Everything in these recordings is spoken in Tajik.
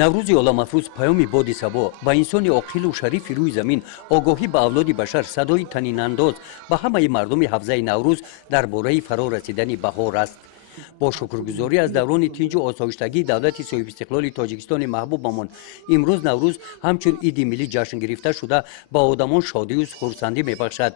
наврӯзи оламафрӯз паёми боди сабо ба инсони оқилу шарифи рӯи замин огоҳӣ ба авлоди башар садои танинандоз ба ҳамаи мардуми ҳафзаи наврӯз дар бораи фаро расидани баҳор аст. бо шукргузорӣ аз даврони тинҷу осоиштагии давлати соҳибистиқлоли тоҷикистони маҳбубамон имрӯз наврӯз ҳамчун иди миллӣ ҷашн гирифта шуда ба одамон шодию хурсандӣ мебахшад.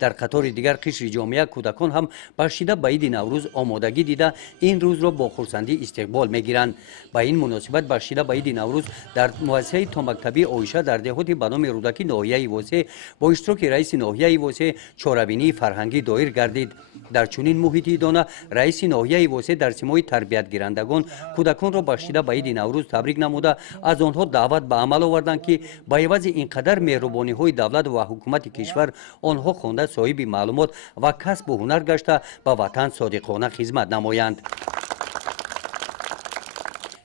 дар қатори дигар қишри ҷомеа кӯдакон ҳам бахшида ба иди наврӯз омодагӣ дида ин рӯзро бо хурсандӣ истиқбол мегиранд. ба ин муносибат бахшида ба иди наврӯз дар муассисаи томактабии оиша дар деҳоти ба номи рӯдаки ноҳияи восеъ бо иштироки раиси ноҳияи восеъ чорабинии фарҳангӣ доир гардид. дар чунин муҳити дона раиси ноҳияи восеъ дар симои тарбиятгирандагон кӯдаконро бахшида ба иди наврӯз табрик намуда аз онҳо даъват ба амал оварданд ки ба эвази ин қадар меҳрубониҳои давлат ва ҳукумати кишвар онҳо хонда соҳиби маълумот ва касбу ҳунар гашта ба ватан содиқона хизмат намоянд.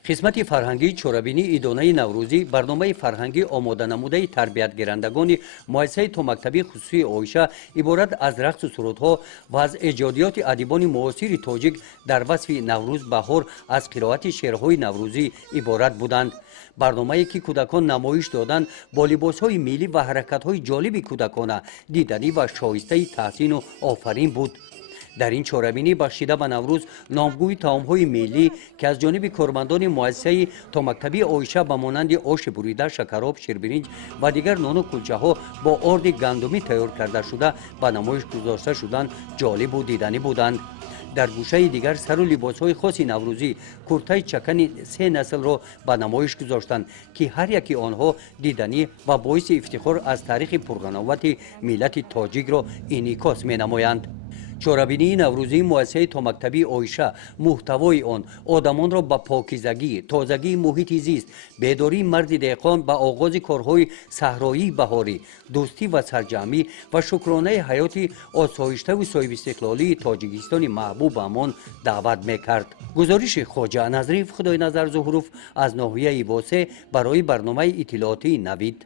хизмати фарҳангии чорабинии идонаи наврӯзӣ барномаи фарҳангӣ омоданамудаи тарбиятгирандагони муассисаи томактабии хусусии оиша иборат аз рақсу сурудҳо ва аз эҷодиёти адибони муосири тоҷик дар васфи наврӯз баҳор аз қироати шеърҳои наврӯзӣ иборат буданд. барномае ки кӯдакон намоиш доданд бо либосҳои миллӣ ва ҳаракатҳои ҷолиби кӯдакона диданӣ ва шоистаи таҳсину офарин буд. дар ин чорабинӣ бахшида ба наврӯз номгӯи таомҳои миллӣ ки аз ҷониби кормандони муассисаи томактабии оиша ба монанди оши бурида, шакароб, ширбиринҷ ва дигар нону кулчаҳо бо орди гандумӣ тайёр карда шуда ба намоиш гузошта шуданд ҷолибу диданӣ буданд. дар гӯшаи дигар сару либосҳои хоси наврӯзӣ куртаи чакани се наслро ба намоиш гузоштанд ки ҳар яки онҳо диданӣ ва боиси ифтихор аз таърихи пурғановати миллати тоҷикро инъикос менамоянд. чорабинии наврӯзии муассисаи томактабии оиша муҳтавои он одамонро ба покизагӣ, тозагии муҳити зист, бедории марди деҳқон ба оғози корҳои саҳроии баҳорӣ, дӯстӣ ва сарҷамъӣ ва шукронаи ҳаёти осоиштаву соҳибистиқлолии тоҷикистони маҳбуб амон даъват мекард. гузориши хоҷа назриф худойназар зуҳуров аз ноҳияи восеъ барои барномаи иттилоотии Навид.